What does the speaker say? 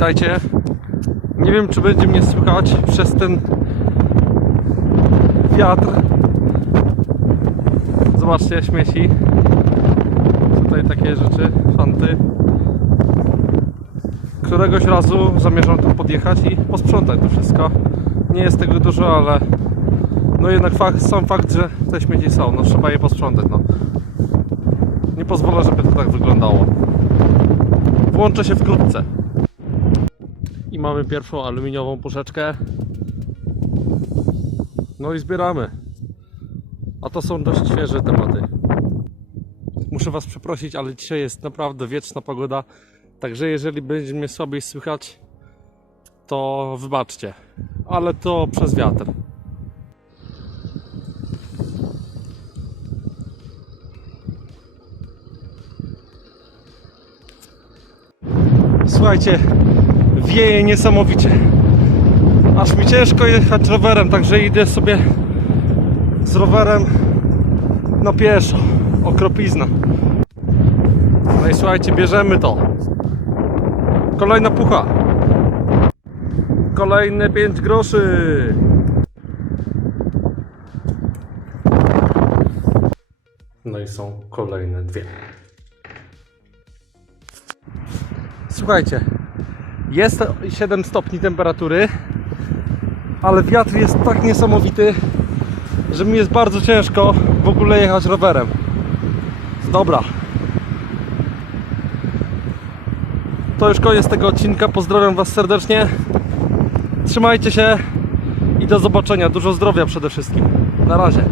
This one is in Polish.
witajcie. Nie wiem, czy będzie mnie słychać przez ten wiatr. Zobaczcie, śmieci. Tutaj takie rzeczy, fanty. Któregoś razu zamierzam tu podjechać i posprzątać to wszystko. Nie jest tego dużo, ale no jednak fakt, sam fakt, że te śmieci są, no trzeba je posprzątać, no. Nie pozwolę, żeby to tak wyglądało. Włączę się wkrótce. Mamy pierwszą aluminiową puszeczkę. No i zbieramy. A to są dość świeże tematy. Muszę Was przeprosić, ale dzisiaj jest naprawdę wieczna pogoda. Także jeżeli będzie mnie słabiej słychać, to wybaczcie. Ale to przez wiatr. Słuchajcie, wieje niesamowicie. Aż mi ciężko jechać rowerem, także idę sobie z rowerem na pieszo. Okropizna. No i słuchajcie, bierzemy to. Kolejna pucha. Kolejne 5 groszy. No i są kolejne dwie. Słuchajcie, jest 7 stopni temperatury, ale wiatr jest tak niesamowity, że mi jest bardzo ciężko w ogóle jechać rowerem. Dobra. To już koniec tego odcinka. Pozdrawiam Was serdecznie. Trzymajcie się i do zobaczenia. Dużo zdrowia przede wszystkim. Na razie.